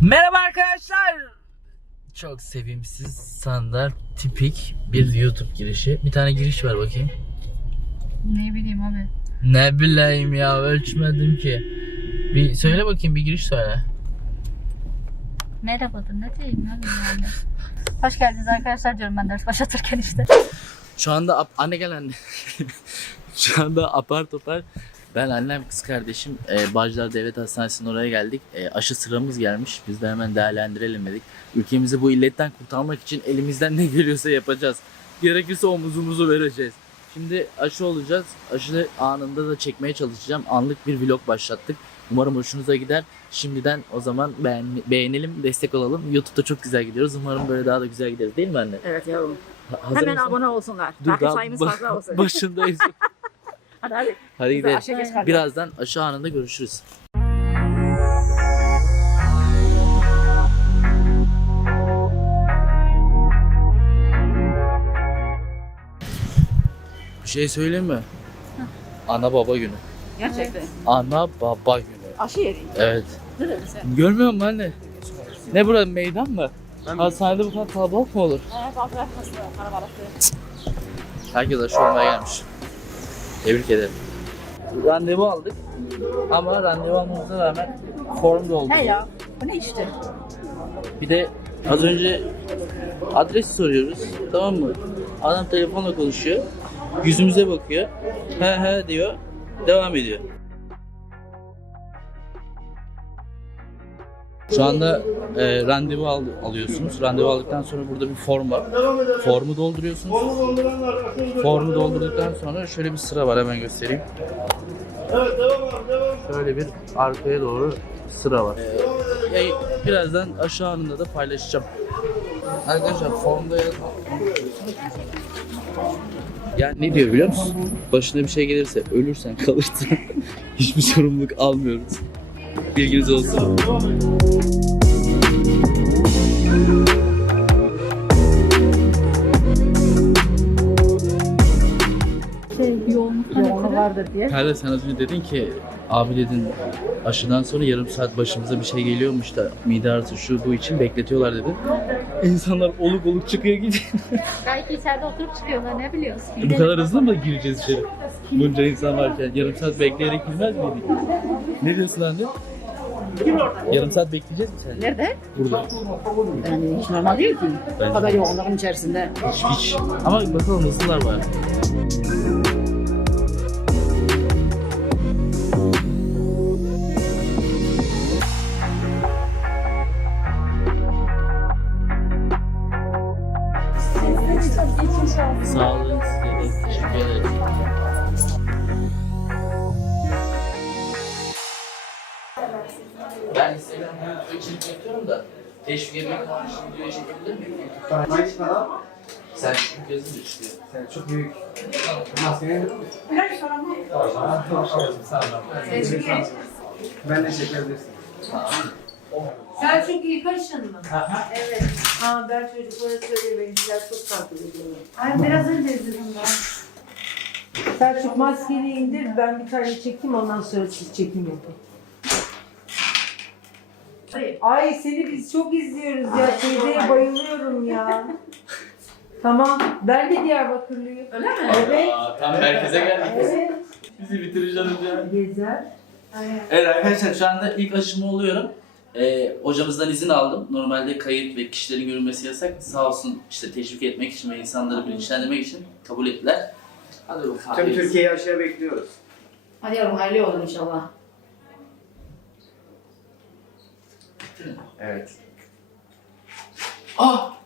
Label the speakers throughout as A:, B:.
A: Merhaba arkadaşlar. Çok sevimsiz, standart, tipik bir YouTube girişi. Bir tane giriş var bakayım.
B: Ne bileyim abi.
A: Ne bileyim ya, ölçmedim ki. Bir söyle bakayım, bir giriş söyle.
B: Merhabadır, ne diyeyim abi yani. Hoş geldiniz arkadaşlar diyorum ben ders başlatırken işte.
A: Şu anda anne gel anne. Şu anda apar topar ben, annem, kız kardeşim Bağcılar Devlet Hastanesi'nin oraya geldik. Aşı sıramız gelmiş. Biz de hemen değerlendirelim dedik. Ülkemizi bu illetten kurtarmak için elimizden ne geliyorsa yapacağız. Gerekirse omuzumuzu vereceğiz. Şimdi aşı olacağız. Aşı anında da çekmeye çalışacağım. Anlık bir vlog başlattık. Umarım hoşunuza gider. Şimdiden o zaman beğenelim, destek olalım. YouTube'da çok güzel gidiyoruz. Umarım böyle daha da güzel gideriz, değil mi anne?
C: Evet yavrum.
A: Hazır
C: Hemen
A: mısın?
C: abone olsunlar.
A: Dur,
C: Takip
A: daha
C: sayımız fazla olsun.
A: Başındayız.
C: hadi.
A: Hadi gidelim.
C: Aşağı geç kaldı.
A: Birazdan aşı anında görüşürüz. Bir şey söyleyeyim mi? Ana baba günü.
C: Gerçekten.
A: Ana baba günü.
C: Aşı yeri.
A: Evet.
C: Ne dedin sen?
A: Görmüyor musun anne? Ne burası, meydan mı? Hastanede bu kadar kalabalık mı olur?
C: Evet altı hasta. Karabalıktı.
A: Herkes aşı olmaya gelmiş. Tebrik ederim. Randevu aldık. Ama randevu almamıza rağmen form doldurduk.
C: He ya. Bu ne işte?
A: Bir de az önce adres soruyoruz, tamam mı? Adam telefonla konuşuyor, yüzümüze bakıyor, he he diyor, devam ediyor. Şu anda randevu alıyorsunuz. Randevu aldıktan sonra burada bir form var. Formu dolduruyorsunuz. Formu doldurduktan sonra şöyle bir sıra var, hemen göstereyim. Şöyle bir arkaya doğru sıra var. Birazdan aşağı anında da paylaşacağım. Arkadaşlar formda yazan... Yani ne diyor biliyor musun? Başına bir şey gelirse, ölürsen, kalırsan hiçbir sorumluluk almıyoruz. Bilginiz olsun.
C: Yoğunluk vardır diye.
A: Perle, sen az önce dedin ki, abi dedin aşıdan sonra yarım saat başımıza bir şey geliyormuş da mide ağrısı şu bu için bekletiyorlar dedin. İnsanlar oluk oluk çıkıyor gidiyor.
B: Belki içeride oturup çıkıyorlar, ne biliyorsun?
A: Bu kadar hızlı mı gireceğiz içeri? Bunca insan varken yarım saat bekleyerek girmez miydik? Ne diyorsun anne? Yarım saat bekleyeceğiz mi sen?
C: Nerede?
A: Burada.
C: Yani hiç normal değil ki.
A: Bence
C: Bu kadar
A: de.
C: yoğunluğun içerisinde.
A: Hiç. Ama bakalım hızlılar var. Sağ olun, size de teşekkür ederim. Ben Instagram'da video içerik yapıyorum da teşvik etmek için videoya çekebilir miyim?
D: Hangi kanal?
A: Sen çünkü yazın da çıkıyor.
D: Sen çok büyük. Maskeni. Tamam. Hoş geldin. Sağ olun. Ben de çekebilirsin.
E: Selçuk ilk aşın mı? Evet. Ha ben çocuklara söyleyeyim benimkiler çok takip ediyorlar. Ay biraz önce izledim ben. Selçuk maskeni indir ben bir tane çekeyim ondan sonra siz çekim yapın. Ay seni biz çok izliyoruz ya. Teyzeye bayılıyorum ya. Tamam. Ben de Diyarbakırlıyım. Öyle mi? Evet.
A: Tam merkeze geldik.
E: Evet.
A: Bizi bitireceğiz ya.
E: Gezer.
A: Evet arkadaşlar, şu anda ilk aşımı oluyorum. Hocamızdan izin aldım. Normalde kayıt ve kişilerin görünmesi yasak. Sağ olsun işte teşvik etmek için ve insanları bilinçlendirmek için kabul ettiler. Hadi bakalım.
D: Tüm Türkiye'yi aşağı bekliyoruz.
C: Hadi yavrum hayırlı olur inşallah.
D: Evet.
A: Ah!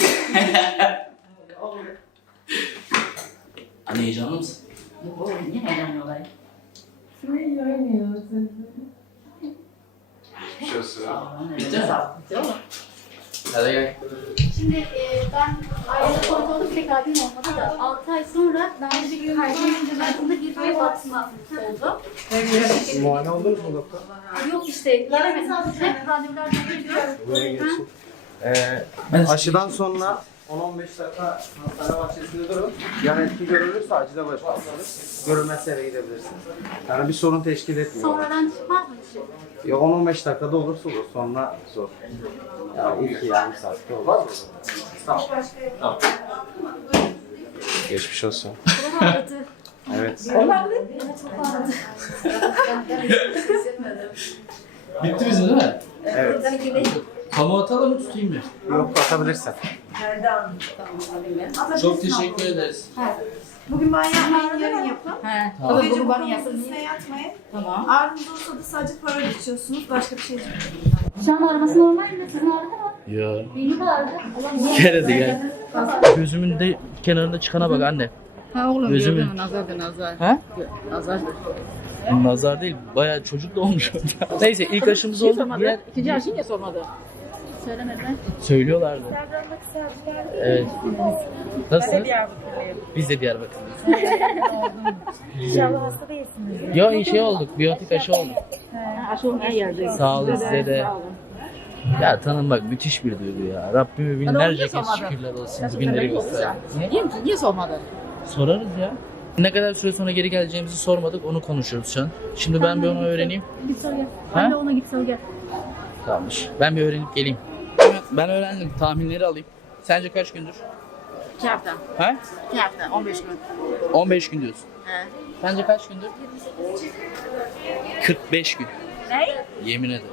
A: Anne, heyecanlı mısın?
C: Yok oğlum niye heyecanlıyorlar?
E: Ne oynuyorsun?
D: Şurası.
A: Bitti mi?
C: Bitti oğlum.
A: Hadi gel.
B: Şimdi ben ailede konuk oldum, tek abim olmadı da 6 ay sonra bende bir kalbimin altında bir göğe batma oldu.
D: Muayene oldunuz mu doktor?
B: Yok işte, gelemedim. Hep randevulardan geliyor.
D: Buraya geçin. Aşıdan sonra 10-15 dakika hastane bahçesinde durun. Yan etki görülürse acile başlarsınız. Görülmezse eve gidebilirsiniz. Yani bir sorun teşkil etmiyor.
B: Sonradan çıkmaz mı işi?
D: Ya 10-15 dakikada olursa olur. Sonra zor. Ya ilk yarım saatte olur. Tamam. Tamam. Geçmiş olsun.
B: Buram ağrıdı.
D: Evet.
B: Evet, çok ağrıdı.
A: Bitti bizim değil mi?
D: Evet.
A: Kamu atalım mı tutayım mı?
D: Yok atabilirsen.
A: Çok teşekkür ederiz.
F: Bugün banyo yapmayın, yarın yapın.
C: He.
A: Tamam.
F: O gece
C: Bugün
F: bu
C: bana
F: konuda
C: yapın.
F: üstüne yatmayın.
C: Tamam.
F: Ağrınız olsa da sadece para içiyorsunuz. Başka bir şey yok.
B: Şu an ağrıması normal mi? Sizin ağrıdı mı?
A: Ya.
B: Benim de ağrıdı. Allah'ım.
A: Gel hadi gel. Gözümün de kenarında çıkana bak anne.
C: Ha oğlum
A: Gözümü-
C: gördün mü? Nazardır nazar.
A: Ha?
C: Nazardır.
A: Nazar değil, bayağı çocuk doğmuş orada. Neyse ilk aşımız
C: Şey
A: oldu.
C: sormadı.
A: Diğer
C: İkinci aşıyı niye sormadı?
B: Söylemediler.
A: söylüyorlardı. Evet. Nasıl? Biz de Diyarbakır'dayız.
F: İnşallah hasta değilsiniz.
A: Yo şey olduk, biyotik aşı olduk.
C: Aşı olmaya geldik.
A: Sağ olun size de. Ya tanım bak müthiş bir duygu ya. Rabbime binlerce kez
C: sormadı.
A: şükürler olsun.
C: Nasıl
A: Binleri
C: demek
A: göster.
C: olursa? Niye sormadı?
A: Sorarız ya. Ne kadar süre sonra geri geleceğimizi sormadık, onu konuşuyoruz şu an. Şimdi ben bir onu öğreneyim.
B: Git sor gel.
A: Ha?
B: Ben de ona git sor gel.
A: Tamamdır. Ben bir öğrenip geleyim. Ben öğrendim, tahminleri alayım. Sence kaç gündür?
C: 2 hafta.
A: Ha?
C: 2 hafta 15 gün.
A: 15 gün diyorsun.
C: He.
A: Sence kaç gündür? 45 gün.
B: Ne?
A: Yemin ederim.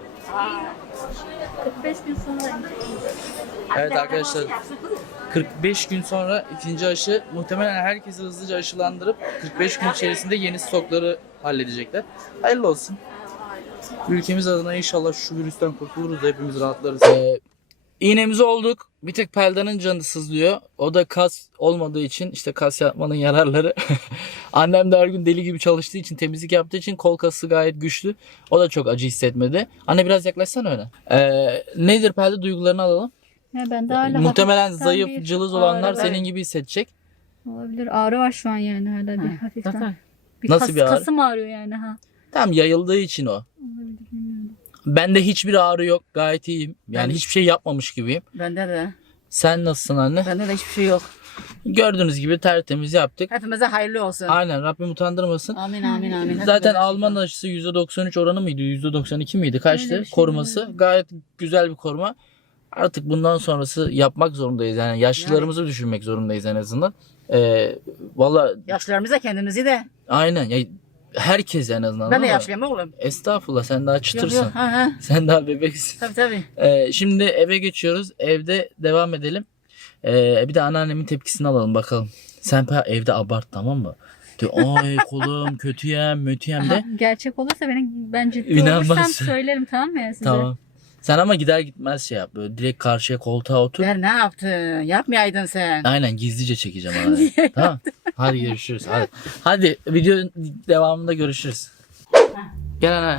B: 45 gün sonra.
A: Evet arkadaşlar 45 gün sonra ikinci aşı muhtemelen herkesi hızlıca aşılandırıp 45 gün içerisinde yeni stokları halledecekler. Hayırlı olsun. Ülkemiz adına inşallah şu virüsten kurtuluruz da hepimiz rahatlarız. İğnemizi olduk. Bir tek Pelda'nın canı sızlıyor. O da kas olmadığı için işte kas yapmanın yararları. Annem de her gün deli gibi çalıştığı için temizlik yaptığı için kol kası gayet güçlü. O da çok acı hissetmedi. Anne biraz yaklaşsana öyle. Nedir Pelda duygularını alalım.
B: Ya ben de hala
A: Muhtemelen
B: hafiften
A: zayıf,
B: bir
A: cılız
B: ağrı
A: olanlar
B: var.
A: senin gibi hissedecek.
B: Olabilir. Ağrı var şu an yani hala bir hafiften.
C: Zaten.
A: Nasıl bir ağrı?
B: Kasım ağrıyor yani ha.
A: Tam yayıldığı için o.
B: Olabilir bilmiyorum.
A: Bende hiçbir ağrı yok. Gayet iyiyim. Yani hiçbir şey yapmamış gibiyim.
C: Bende de.
A: Sen nasılsın anne?
C: Bende de hiçbir şey yok.
A: Gördüğünüz gibi tertemiz yaptık.
C: Hepimize hayırlı olsun.
A: Aynen Rabbim utandırmasın.
C: Amin amin amin.
A: Zaten
C: Hepimize-
A: Alman aşısı %93 oranı mıydı? %92 miydi? Kaçtı?
B: Öyle bir şey
A: Koruması. Gayet güzel bir koruma. Artık bundan sonrası yapmak zorundayız. Yani yaşlılarımızı düşünmek zorundayız en azından. Valla
C: Yaşlarımıza kendimizi de.
A: aynen. Ya, herkes en azından.
C: Ben de
A: ama
C: yaşlıyım oğlum.
A: Estağfurullah sen daha
C: Yok
A: çıtırsın.
C: yok. Ha ha.
A: Sen daha bebeksin.
C: Tabii tabii.
A: Şimdi eve geçiyoruz. Evde devam edelim. Bir de anneannemin tepkisini alalım bakalım. Sen evde abart tamam mı? De, ay kolum kötüyem mötüyem de.
B: Gerçek olursa ben ciddi
A: İnanmazsın.
B: olursam söylerim tamam mı ya size?
A: Tamam. Sen ama gider gitmez şey yap. Böyle direkt karşıya koltuğa otur.
C: Ben ne yaptın? Yapmayaydın sen.
A: Aynen gizlice çekeceğim anneanne. Tamam. Hadi görüşürüz. Hadi video devamında görüşürüz. Gel anneanne.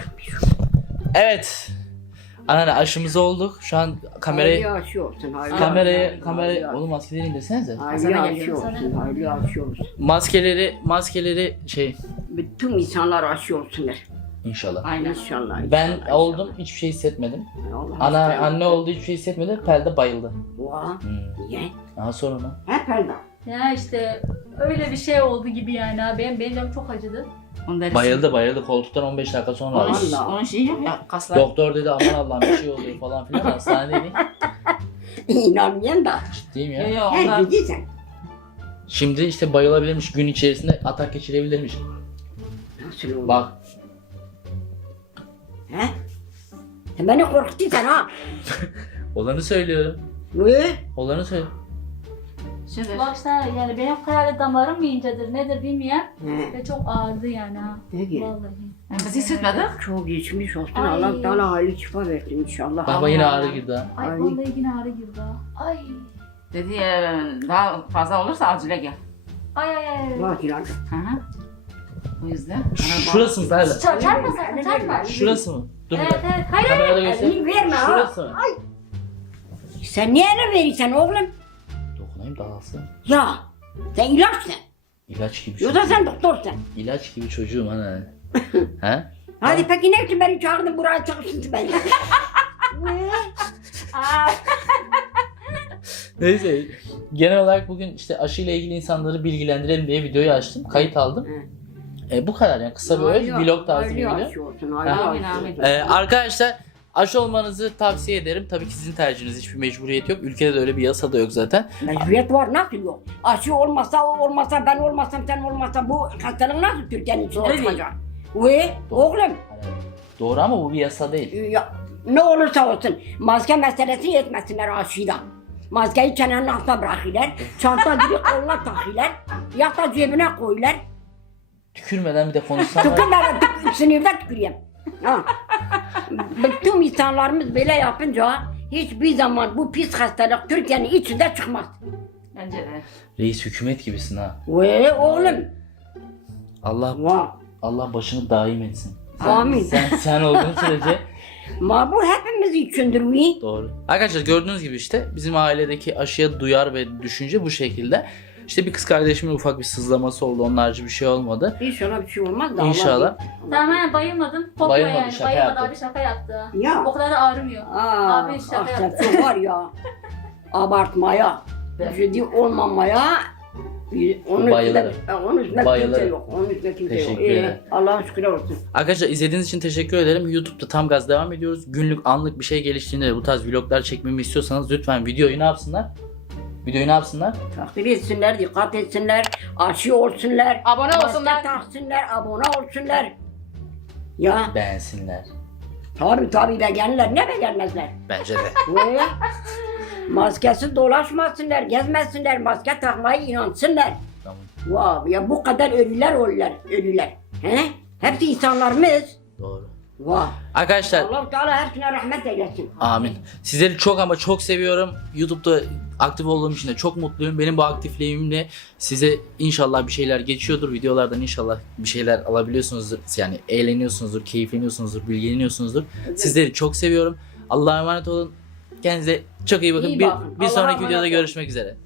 A: Evet. Anneanne aşımız olduk. Şu an kamerayı
G: Yaşıyorsun,
A: kamerayı oğlum maskeleri indirsenize.
G: hayırlı yaşıyorsun, hayırlı yaşıyorsun.
A: Maskeleri şey
G: Bütün insanlar yaşıyorsunlar.
A: inşallah.
C: Aynen.
G: İnşallah.
A: Ben
G: inşallah,
A: oldum hiçbir şey hissetmedim.
G: inşallah.
A: Anne oldu hiçbir şey hissetmedi. Pelde bayıldı.
G: Vah, niye?
A: Daha sonra mı?
G: Hep elde.
B: Ya işte öyle bir şey oldu gibi yani abi. Benim canım çok acıdı.
A: Bayıldı. Koltuktan 15 dakika sonra aldı.
G: Allah.
C: Onun şeyi yok ya. Kaslar.
A: Doktor dedi aman Allah'ım bir şey oluyor falan filan. Hastanedeydi.
G: İnanmayan da.
A: Ciddiyim
C: Yok
A: ya.
C: yok.
G: Her
C: Onlar...
G: gidiysen.
A: Şimdi işte bayılabilirmiş. Gün içerisinde atak geçirebilirmiş.
G: Nasıl olur?
A: Bak.
G: He? Sen beni korkuttun ha.
A: Olanı söylüyorum.
G: Niye?
A: Olanı söyle.
C: Şimdi
B: Başta yani benim herhalde damarım mı incedir nedir bilmiyorum.
G: He.
B: Ve çok ağrıdı yani ha.
G: Peki.
B: Vallahi.
C: biz hissetmedik.
G: Çok geçmiş olsun.
B: Ay.
G: Allah sana hayırlı şifa versin inşallah.
A: Bak yine ağrı girdi ha.
B: Ay
G: Ay.
B: vallahi yine ağrı girdi ha. Ay.
C: Dedi daha fazla olursa acile gel.
B: Ay ay ay.
G: Bak ilan.
C: Hı hı. O yüzden.
A: Şurası mı Perla?
B: Çarpma sakın çarpma.
A: Şurası mı? Dur.
B: Evet evet. Hayır.
A: Kamerada göster.
G: Elini verme ha.
A: Şurası mı?
G: Sen niye ele verirsen oğlum?
A: Dokunayım dağılsın.
G: Ya. Sen ilaçsın.
A: İlaç gibi
G: Yoksa
A: çocuğum.
G: sen doktorsun.
A: İlaç gibi çocuğum ana. He?
G: Hadi peki ne için beni çağırdın buraya çalışsın beni?
A: Neyse. Genel olarak bugün işte aşıyla ilgili insanları bilgilendirelim diye videoyu açtım. Kayıt aldım. Bu kadar yani kısa bir vlog tarzı bir video.
C: Amin amin.
A: Arkadaşlar aşı olmanızı tavsiye ederim. Tabii ki sizin tercihiniz, hiçbir mecburiyet yok. Ülkede de öyle bir yasa da yok zaten.
G: Mecburiyet var, nasıl yok? Aşı olmasa, o olmasa, ben olmasam, sen olmasan bu hastalık nasıl Türkiye'nin içine
C: Evet.
G: çıkacak? Ve oğlum,
A: Hani doğru ama bu bir yasa değil.
G: ya, ne olursa olsun maske meselesi yetmesinler aşıdan. Maskeyi çenenin altına bırakırlar, çanta gibi koluna takırlar, ya da cebine koyuyorlar.
A: Tükürmeden bir de konuşsam.
G: Tükürmeden sınırda tüküreyim. Ha. Bütün insanlarımız böyle yapınca hiçbir zaman bu pis hastalık Türkiye'nin içinde çıkmaz.
C: Bence de.
A: Reis hükümet gibisin ha.
G: Ve oğlum,
A: Allah Allah başını daim etsin.
G: amin.
A: Sen olduğun sürece
G: Ma bu hepimiz içindir mi?
A: doğru. Arkadaşlar gördüğünüz gibi işte bizim ailedeki aşıya duyar ve düşünce bu şekilde. İşte bir kız kardeşimin ufak bir sızlaması oldu. Onun harici bir şey olmadı.
G: İnşallah bir şey olmaz da.
A: İnşallah.
B: Ben bayılmadım. Korkma
A: Bayılmadı,
B: yani.
A: şaka
B: Bayılmadı
A: yaptı.
B: abi, şaka yaptı.
G: Ya.
B: O kadar da ağrımıyor. Abi şaka yaptı.
G: Sen var ya. Abartmaya, ciddi olmamaya. Onun
A: Bayılırım.
G: Onun üstüne kimse
A: Bayılırım.
G: yok. Onun üstüne kimse yok.
A: Teşekkür ederim.
G: Allah'a şükürler olsun.
A: Arkadaşlar izlediğiniz için teşekkür ederim. YouTube'da tam gaz devam ediyoruz. Günlük anlık bir şey geliştiğinde de bu tarz vloglar çekmemi istiyorsanız lütfen videoyu ne yapsınlar? Videoyu ne yapsınlar?
G: Takdir etsinler, dikkat etsinler, aşı olsunlar.
C: Abone
G: maske
C: olsunlar.
G: taksınlar, abone olsunlar. Ya
A: Beğensinler.
G: tabii beğenirler, ne beğenmezler?
A: Bence de.
G: Ve maskesiz dolaşmasınlar, gezmesinler, maske takmayı inansınlar.
A: Tamam.
G: Vav ya bu kadar ölüler. He? Hepsi insanlarımız.
A: Doğru.
G: Vav.
A: Arkadaşlar
G: Allah Teala hepsine rahmet eylesin.
A: amin. Sizleri çok ama çok seviyorum. YouTube'da aktif olduğum için de çok mutluyum. Benim bu aktifliğimle size inşallah bir şeyler geçiyordur. Videolardan inşallah bir şeyler alabiliyorsunuzdur. Yani eğleniyorsunuzdur, keyifleniyorsunuzdur, bilgileniyorsunuzdur. Sizleri çok seviyorum. Allah'a emanet olun. Kendinize çok iyi bakın.
G: İyi
A: Bir
G: bakın. Allah'a
A: sonraki
G: emanet
A: videoda
G: olun.
A: görüşmek üzere.